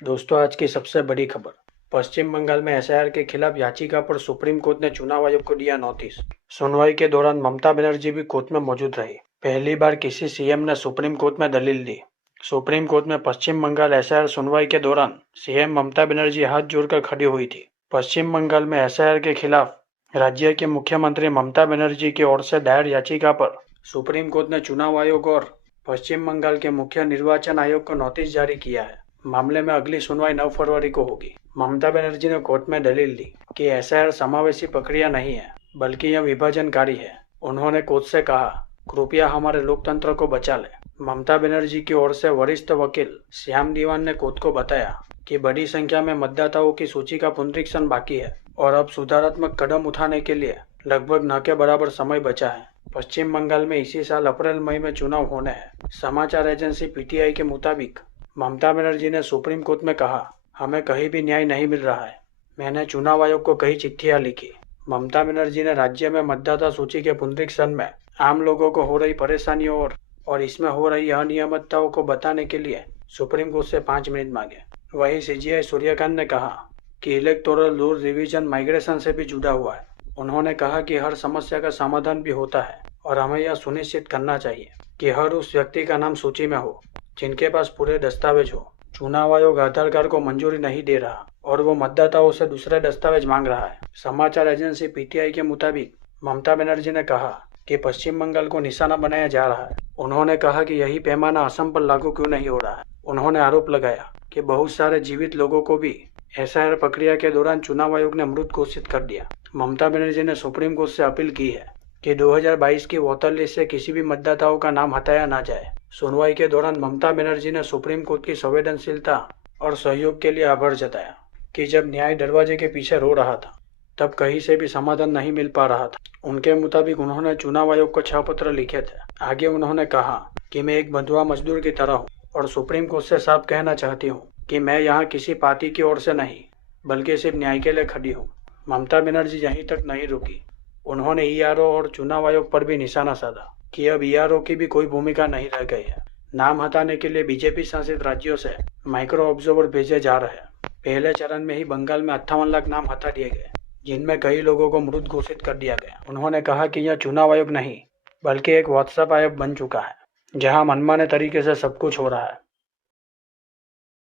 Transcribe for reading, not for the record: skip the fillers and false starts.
दोस्तों, आज की सबसे बड़ी खबर। पश्चिम बंगाल में एसआईआर के खिलाफ याचिका पर सुप्रीम कोर्ट ने चुनाव आयोग को दिया नोटिस। सुनवाई के दौरान ममता बनर्जी भी कोर्ट में मौजूद रही। पहली बार किसी सीएम ने सुप्रीम कोर्ट में दलील दी। सुप्रीम कोर्ट में पश्चिम बंगाल एसआईआर सुनवाई के दौरान सीएम ममता बनर्जी हाथ जोड़कर खड़ी हुई थी। पश्चिम बंगाल में एसआईआर के खिलाफ राज्य के मुख्यमंत्री ममता बनर्जी की ओर से दायर याचिका पर सुप्रीम कोर्ट ने चुनाव आयोग और पश्चिम बंगाल के मुख्य निर्वाचन आयोग को नोटिस जारी किया है। मामले में अगली सुनवाई 9 फरवरी को होगी। ममता बनर्जी ने कोर्ट में दलील दी कि एसआईआर समावेशी प्रक्रिया नहीं है, बल्कि यह विभाजनकारी है। उन्होंने कोर्ट से कहा, कृपया हमारे लोकतंत्र को बचा ले। ममता बनर्जी की ओर से वरिष्ठ वकील श्याम दीवान ने कोर्ट को बताया कि बड़ी संख्या में मतदाताओं की सूची का पुनरीक्षण बाकी है और अब सुधारात्मक कदम उठाने के लिए लगभग न के बराबर समय बचा है। पश्चिम बंगाल में इसी साल अप्रैल मई में चुनाव होने हैं। समाचार एजेंसी पीटीआई के मुताबिक ममता बनर्जी ने सुप्रीम कोर्ट में कहा, हमें कहीं भी न्याय नहीं मिल रहा है। मैंने चुनाव आयोग को कई चिट्ठियां लिखी। ममता बनर्जी ने राज्य में मतदाता सूची के पुनरीक्षण में आम लोगों को हो रही परेशानियों और इसमें हो रही अनियमितताओं को बताने के लिए सुप्रीम कोर्ट से 5 मिनट मांगे। वहीं सीजीआई सूर्यकांत ने कहा कि इलेक्टोरल रूल रिवीजन माइग्रेशन से भी जुड़ा हुआ है। उन्होंने कहा कि हर समस्या का समाधान भी होता है और हमें यह सुनिश्चित करना चाहिए कि हर उस व्यक्ति का नाम सूची में हो जिनके पास पूरे दस्तावेज हो। चुनाव आयोग आधार कार्ड को मंजूरी नहीं दे रहा और वो मतदाताओं से दूसरे दस्तावेज मांग रहा है। समाचार एजेंसी पीटीआई के मुताबिक ममता बनर्जी ने कहा कि पश्चिम बंगाल को निशाना बनाया जा रहा है। उन्होंने कहा कि यही पैमाना असम पर लागू क्यों नहीं हो रहा है। उन्होंने आरोप लगाया कि बहुत सारे जीवित लोगों को भी एसआईआर प्रक्रिया के दौरान चुनाव आयोग ने मृत घोषित कर दिया। ममता बनर्जी ने सुप्रीम कोर्ट से अपील की है कि 2022 की वोटर लिस्ट से किसी भी मतदाताओं का नाम हटाया ना जाए। सुनवाई के दौरान ममता बनर्जी ने सुप्रीम कोर्ट की संवेदनशीलता और सहयोग के लिए आभार जताया कि जब न्याय दरवाजे के पीछे रो रहा था तब कहीं से भी समाधान नहीं मिल पा रहा था। उनके मुताबिक उन्होंने चुनाव आयोग को 6 पत्र लिखे थे। आगे उन्होंने कहा कि मैं एक बंधुआ मजदूर की तरह हूँ और सुप्रीम कोर्ट से साफ कहना चाहती हूँ कि मैं यहाँ किसी पार्टी की ओर से नहीं बल्कि सिर्फ न्याय के लिए खड़ी हूँ। ममता बनर्जी यहीं तक नहीं रुकी। उन्होंने ईआरओ और चुनाव आयोग पर भी निशाना साधा कि अब ईआरओ की भी कोई भूमिका नहीं रह गई है। नाम हटाने के लिए बीजेपी शासित राज्यों से माइक्रो ऑब्जर्वर भेजे जा रहे हैं। पहले चरण में ही बंगाल में 58 लाख नाम हटा दिए गए, जिनमें कई लोगों को मृत घोषित कर दिया गया। उन्होंने कहा कि यह चुनाव आयोग नहीं बल्कि एक व्हाट्सएप आयोग बन चुका है जहां मनमाने तरीके से सब कुछ हो रहा है।